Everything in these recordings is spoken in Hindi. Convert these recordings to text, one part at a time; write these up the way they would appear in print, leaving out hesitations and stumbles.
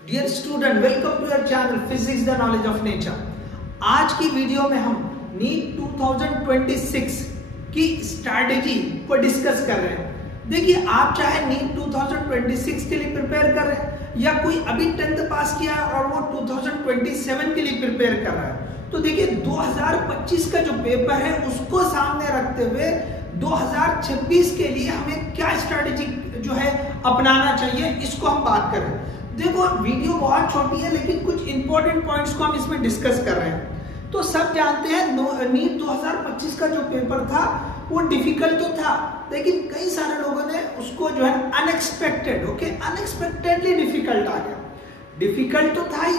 Dear student, welcome to your channel physics the knowledge of nature. आज की वीडियो में हम नीट 2026 की स्ट्रैटेजी को डिस्कस कर रहे हैं। देखिए, आप चाहे नीट 2026 के लिए प्रिपेयर कर रहे हैं या कोई अभी 10th पास किया और वो 2027 के लिए प्रिपेयर कर रहा है, तो देखिए 2025 का जो पेपर है उसको सामने रखते हुए 2026 के लिए हमें क्या स्ट्रैटेजी जो है अपनाना चाहिए, इसको हम बात करें। देखो, वीडियो बहुत छोटी है लेकिन कुछ इंपॉर्टेंट पॉइंट्स को हम इसमें डिस्कस कर रहे हैं। तो सब जानते हैं नीट 2025 का जो पेपर था वो डिफिकल्ट तो था, लेकिन कई सारे लोगों ने उसको जो है अनएक्सपेक्टेडली डिफिकल्ट आ गया। डिफिकल्ट तो था ही,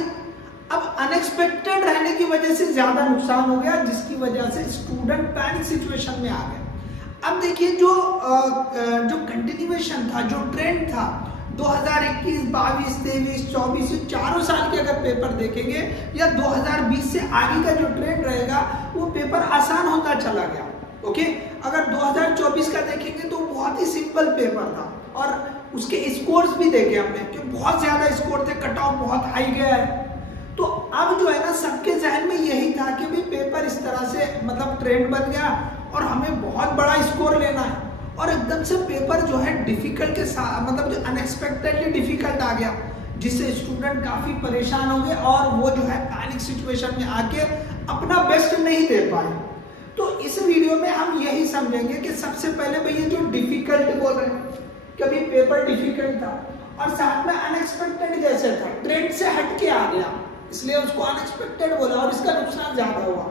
अब अनएक्सपेक्टेड रहने की वजह से ज्यादा नुकसान हो गया, जिसकी वजह से स्टूडेंट पैनिक सिचुएशन में आ गए। अब देखिए, जो कंटिन्यूएशन था, जो ट्रेंड था 2021, 22, 23, 24 चारों साल के अगर पेपर देखेंगे या 2020 से आगे का जो ट्रेंड रहेगा वो पेपर आसान होता चला गया। ओके, अगर 2024 का देखेंगे तो बहुत ही सिंपल पेपर था और उसके स्कोर्स भी देखे हमने कि बहुत ज्यादा स्कोर थे, कट ऑफ बहुत हाई गया है। तो अब जो है ना, सबके जहन में यही था कि भी पेपर इस तरह से मतलब ट्रेंड बन गया और हमें बहुत बड़ा स्कोर लेना है, और एकदम से पेपर जो है डिफिकल्ट के साथ मतलब जो अनएक्सपेक्टेडली डिफिकल्ट आ गया, जिससे स्टूडेंट काफी परेशान हो गए और वो जो है पैनिक सिचुएशन में आके अपना बेस्ट नहीं दे पाए। तो इस वीडियो में हम यही समझेंगे कि सबसे पहले भैया जो डिफिकल्ट बोल रहे हैं, कभी पेपर डिफिकल्ट था और साथ में अनएक्सपेक्टेड जैसे था, ट्रेंड से हट के आ गया, इसलिए उसको अनएक्सपेक्टेड बोला और इसका नुकसान ज्यादा हुआ।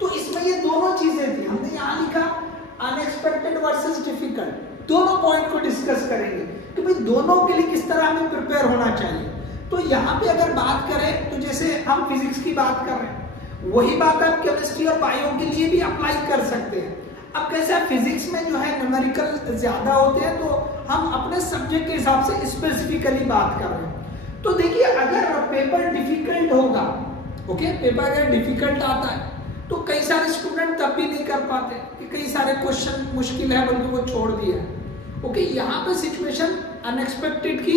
तो इसमें ये दोनों चीजें थी, हमने यहाँ लिखा अनएक्सपेक्टेड वर्सेस डिफिकल्ट, दोनों पॉइंट को डिस्कस करेंगे कि भाई दोनों के लिए किस तरह हमें प्रिपेयर होना चाहिए। तो यहाँ पे अगर बात करें तो जैसे हम फिजिक्स की बात कर रहे हैं, वही बात आप केमिस्ट्री और बायो के लिए भी अप्लाई कर सकते हैं। अब कैसा है, फिजिक्स में जो है न्यूमेरिकल ज्यादा होते हैं, तो हम अपने सब्जेक्ट के हिसाब से स्पेसिफिकली बात कर रहे हैं। तो देखिए, अगर पेपर डिफिकल्ट होगा, ओके, पेपर अगर डिफिकल्ट आता है तो कई सारे स्टूडेंट तब भी नहीं कर पाते कि कई सारे क्वेश्चन मुश्किल है बल्कि वो छोड़ दिया। ओके, यहाँ पे सिचुएशन अनएक्सपेक्टेड की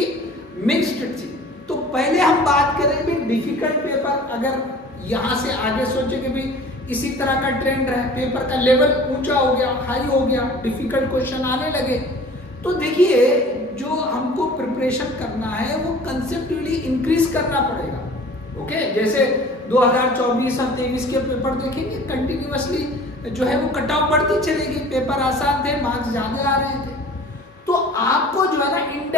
मिक्स्ड थी। तो पहले हम बात करें भी डिफिकल्ट पेपर, अगर यहाँ से आगे सोचे कि भी इसी तरह का ट्रेंड रहे, पेपर का लेवल ऊंचा हो गया, हाई हो गया, डिफिकल्ट क्वेश्चन आने लगे, तो देखिए जो हमको प्रिपरेशन करना है वो कंसेप्चुअली इंक्रीज करना पड़ेगा। ओके, जैसे 2024 और 23 के पेपर देखेंगे, कंटिन्यूअसली जो है वो कट ऑफ बढ़ती चलेगी, पेपर आसान थे, मार्क्स ज्यादा आ रहे थे। तो आपको जो है ना इन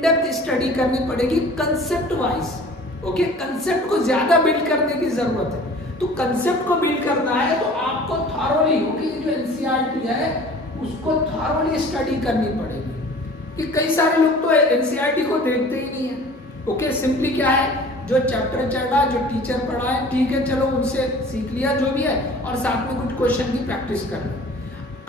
डेप्थ स्टडी करनी पड़ेगी कंसेप्ट वाइज। ओके, कंसेप्ट को ज्यादा बिल्ड करने की जरूरत है। तो कंसेप्ट को बिल्ड करना है तो आपको थॉरोली, ओके, जो एनसीईआरटी है उसको थॉरोली स्टडी करनी पड़ेगी। कि कई सारे लोग तो एनसीईआरटी को देखते ही नहीं है। ओके, सिंपली क्या है, जो चैप्टर चढ़ा, जो टीचर पढ़ाए, ठीक है, चलो उनसे सीख लिया जो भी है, और साथ में कुछ क्वेश्चन की प्रैक्टिस कर ली।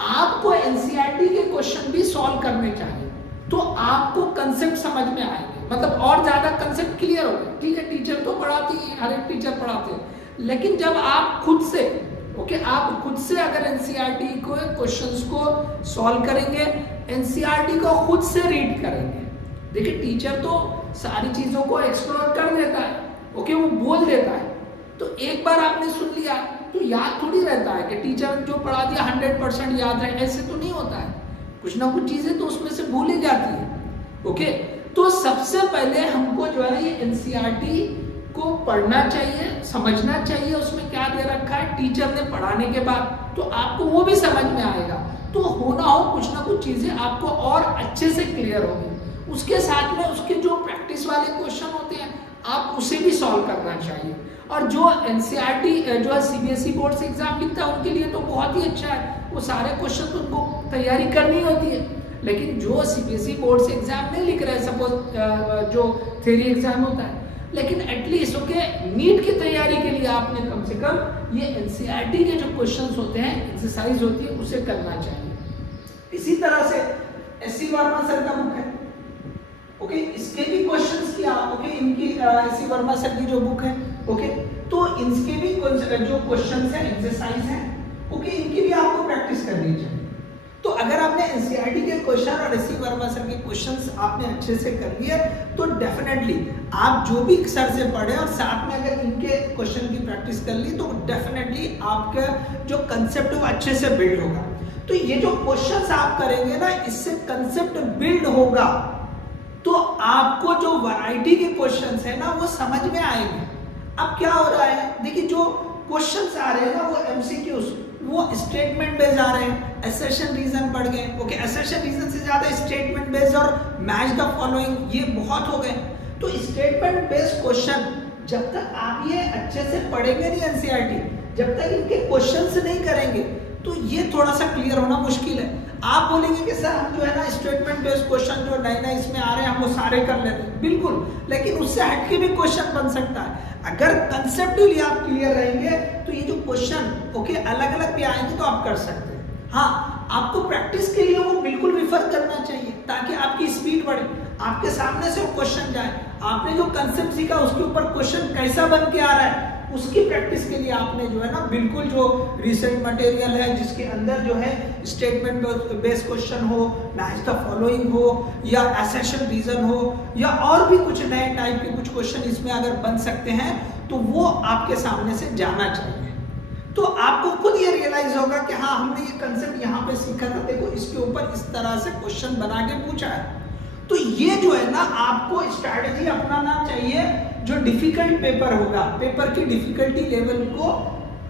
आपको एनसीईआरटी के क्वेश्चन भी सॉल्व करने चाहिए, तो आपको कंसेप्ट समझ में आएंगे, मतलब और ज्यादा कंसेप्ट क्लियर होगा। ठीक है, टीचर तो पढ़ाती है, हर एक टीचर पढ़ाते हैं, लेकिन जब आप खुद से आप खुद से अगर एनसीईआरटी को क्वेश्चंस को सॉल्व करेंगे, एनसीईआरटी को खुद से रीड करेंगे। देखिए, टीचर तो सारी चीजों को एक्सप्लोर कर देता है, ओके, वो बोल देता है, तो एक बार आपने सुन लिया तो याद थोड़ी रहता है कि टीचर जो पढ़ा दिया 100% याद रहे, ऐसे तो नहीं होता है। कुछ ना कुछ चीजें तो उसमें से भूल ही जाती है। ओके, तो सबसे पहले हमको जो है ये एनसीईआरटी को पढ़ना चाहिए, समझना चाहिए उसमें क्या दे रखा है। टीचर ने पढ़ाने के बाद तो आपको वो भी समझ में आएगा, तो होना हो कुछ ना कुछ चीजें आपको और अच्छे से क्लियर होगी। उसके साथ में उसके जो प्रैक्टिस वाले क्वेश्चन होते हैं आप उसे भी सॉल्व करना चाहिए। और जो एनसीईआरटी जो है सीबीएसई बोर्ड से एग्जाम लिखता है उनके लिए तो बहुत ही अच्छा है, वो सारे क्वेश्चन तो उनको तैयारी करनी होती है। लेकिन जो सीबीएसई बोर्ड से एग्जाम नहीं लिख रहे, सपोज जो थ्योरी एग्जाम होता है, लेकिन एटलीस्ट ओके, नीट की तैयारी के लिए आपने कम से कम ये एनसीईआरटी के जो क्वेश्चंस होते हैं, एक्सरसाइज होती है, उसे करना चाहिए। इसी तरह से एससी वर्मा सर का बुक है, ओके, इसके भी क्वेश्चंस किया, ओके, इनकी एससी वर्मा सर की जो बुक है, ओके, तो इनके भी जो क्वेश्चंस हैं, एक्सरसाइज हैं, ओके, इनकी भी आपको प्रैक्टिस करनी चाहिए। तो अगर आपने एनसीईआरटी के क्वेश्चन और ऋषि वर्मा सर के क्वेश्चंस आपने अच्छे से कर लिए तो डेफिनेटली आप जो भी सर से पढ़े और साथ में अगर इनके क्वेश्चन की प्रैक्टिस कर ली तो डेफिनेटली आपका जो कंसेप्ट है वो अच्छे से बिल्ड होगा। तो ये जो क्वेश्चंस आप करेंगे ना, इससे कंसेप्ट बिल्ड होगा तो आपको जो वैरायटी के क्वेश्चंस है ना वो समझ में आएंगे। अब क्या हो रहा है, देखिए जो क्वेश्चंस आ रहे हैं ना वो एमसीक्यूज, वो स्टेटमेंट बेस्ड आ रहे हैं, असर्शन रीजन पढ़ गए, ओके असर्शन रीजन से ज्यादा स्टेटमेंट बेस्ड और मैच द फॉलोइंग ये बहुत हो गए। तो स्टेटमेंट बेस्ड क्वेश्चन जब तक आप ये अच्छे से पढ़ेंगे नहीं एनसीईआरटी, जब तक इनके क्वेश्चंस नहीं करेंगे तो ये थोड़ा सा क्लियर होना मुश्किल है। आप बोलेंगे कि सर हम जो है ना स्टेटमेंट बेस्ड क्वेश्चन जो नए नए इसमें आ रहे हैं हम वो सारे कर लेते हैं, बिल्कुल, लेकिन उससे हटके भी क्वेश्चन बन सकता है। अगर कंसेप्टुअली आप क्लियर रहेंगे तो ये जो क्वेश्चन ओके अलग अलग भी आएंगे तो आप कर सकते हैं। हाँ, आपको प्रैक्टिस के लिए वो बिल्कुल रिफर करना चाहिए ताकि आपकी स्पीड बढ़े, आपके सामने से वो क्वेश्चन जाए, आपने जो कंसेप्ट सीखा उसके ऊपर क्वेश्चन कैसा बन के आ रहा है उसकी प्रैक्टिस के लिए आपने जो है ना बिल्कुल जो रिसेंट मटेरियल है जिसके अंदर जो है स्टेटमेंट बेस्ड क्वेश्चन हो, मैच द फॉलोइंग हो या असर्शन रीजन हो या और भी कुछ नए टाइप के कुछ क्वेश्चन इसमें अगर बन सकते हैं तो वो आपके सामने से जाना चाहिए। तो आपको खुद ये रियलाइज होगा कि हाँ हमने ये कंसेप्ट यहाँ पे सीखा था, देखो इसके ऊपर इस तरह से क्वेश्चन बना के पूछा है। तो ये जो है ना आपको स्ट्रैटेजी अपनाना चाहिए, जो डिफिकल्ट पेपर होगा, पेपर की डिफिकल्टी लेवल को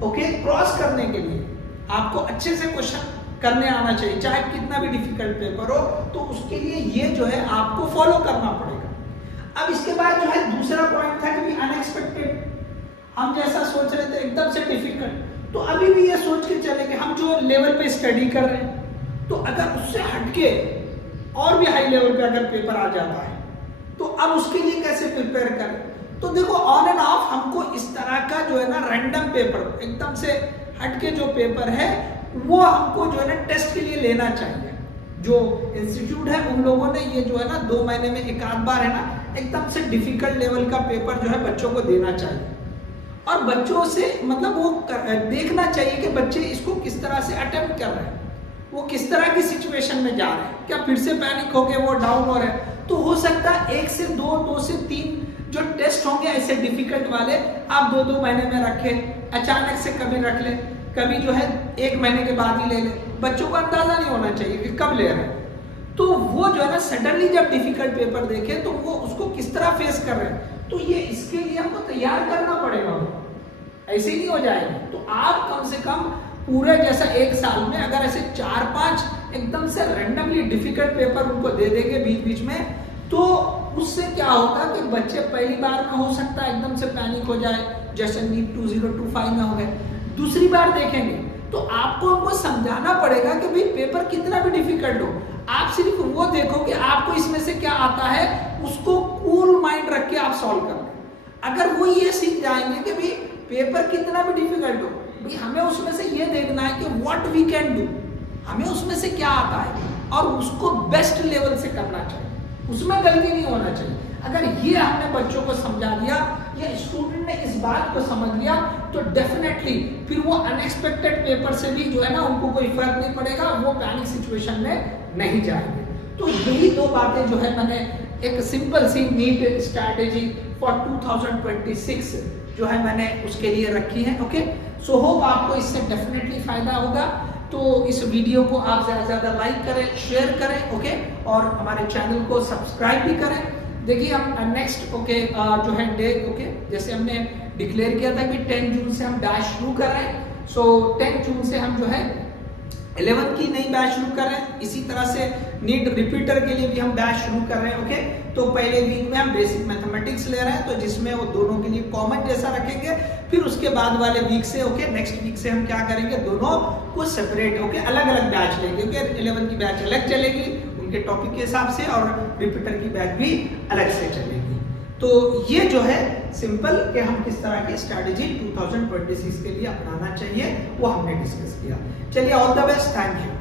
ओके क्रॉस करने के लिए आपको अच्छे से क्वेश्चन करने आना चाहिए, चाहे कितना भी डिफिकल्ट पेपर हो। तो उसके लिए ये जो है आपको फॉलो करना पड़ेगा। अब इसके बाद जो है दूसरा पॉइंट था कि अनएक्सपेक्टेड, हम जैसा सोच रहे थे एकदम से डिफिकल्ट, तो अभी भी ये सोच के चले कि हम जो लेवल पे स्टडी कर रहे हैं तो अगर उससे हटके और भी हाई लेवल पे अगर पेपर आ जाता है तो अब उसके लिए कैसे प्रिपेयर करें। तो देखो ऑन एंड ऑफ हमको इस तरह का जो है ना रैंडम पेपर, एकदम से हटके जो पेपर है वो हमको जो है ना टेस्ट के लिए लेना चाहिए। जो इंस्टीट्यूट है उन लोगों ने ये जो है ना 2 महीने में एक आध बार है ना एकदम से डिफिकल्ट लेवल का पेपर जो है बच्चों को देना चाहिए और बच्चों से मतलब वो देखना चाहिए कि बच्चे इसको किस तरह से अटेम्प्ट कर रहे हैं, वो किस तरह की सिचुएशन में जा रहे हैं, क्या फिर से पैनिक हो गए वो डाउन हो रहे हैं। तो हो सकता है 1 से 2, 2 से 3 जो टेस्ट होंगे ऐसे डिफिकल्ट वाले आप 2-2 महीने में रखें, अचानक से कभी रख ले, कभी जो है 1 महीने के बाद ही ले ले, बच्चों को अंदाजा नहीं होना चाहिए कि कब ले रहे हैं। तो वो जो है ना सडनली जब डिफिकल्ट पेपर देखे तो वो उसको किस तरह फेस कर रहे हैं, तो ये इसके लिए हमको तैयार करना पड़ेगा, ऐसे ही नहीं हो जाएगा। तो आप कम से कम पूरे जैसा 1 साल में अगर ऐसे 4-5 एकदम से रैंडमली डिफिकल्ट पेपर उनको दे देंगे बीच बीच में, तो उससे क्या होगा कि बच्चे पहली बार में हो सकता है एकदम से पैनिक हो जाए, जैसे नीट 2025 में हो गए, दूसरी बार देखेंगे तो आपको उनको समझाना पड़ेगा कि भाई पेपर कितना भी डिफिकल्ट हो, आप सिर्फ वो देखो कि आपको इसमें से क्या आता है, उसको कूल माइंड रख के आप सॉल्व कर। अगर वो ये सीख जाएंगे कि भाई पेपर कितना भी डिफिकल्ट हो, भाई हमें उसमें से ये देखना है कि व्हाट वी कैन डू, हमें उसमें से क्या आता है और उसको बेस्ट लेवल से करना चाहिए, उसमें गलती नहीं होना चाहिए। अगर ये हमने बच्चों को समझा दिया या स्टूडेंट ने इस बात को समझ लिया तो डेफिनेटली फिर वो अनएक्सपेक्टेड पेपर से भी जो है ना उनको कोई फर्क नहीं पड़ेगा, वो पैनिक सिचुएशन में नहीं जाएंगे। तो यही 2 बातें जो है मैंने एक सिंपल सी नीट स्ट्रैटेजी फॉर 2026 जो है मैंने उसके लिए रखी है। ओके, सो होप आपको इससे डेफिनेटली फायदा होगा। तो इस वीडियो को आप ज़्यादा से ज़्यादा लाइक करें, शेयर करें, ओके, और हमारे चैनल को सब्सक्राइब भी करें। देखिए हम नेक्स्ट जो है डे जैसे हमने डिक्लेयर किया था कि 10 जून से हम बैच शुरू कर रहे हैं, सो 10 जून से हम जो है 11 की नई बैच शुरू कर रहे हैं। इसी तरह से नीट रिपीटर के लिए भी हम बैच शुरू कर रहे हैं। ओके, तो पहले वीक में हम बेसिक मैथमेटिक्स ले रहे हैं, तो जिसमें वो दोनों के लिए कॉमन जैसा रखेंगे। फिर उसके बाद वाले वीक से नेक्स्ट वीक से हम क्या करेंगे, दोनों को सेपरेट अलग अलग बैच लेंगे। 11 की बैच अलग चलेगी उनके टॉपिक के हिसाब से और रिपीटर की बैच भी अलग से चलेगी। तो ये जो है सिंपल कि हम किस तरह की स्ट्रैटेजी 2026 के लिए अपनाना चाहिए वो हमने डिस्कस किया। चलिए, all the best, thank you.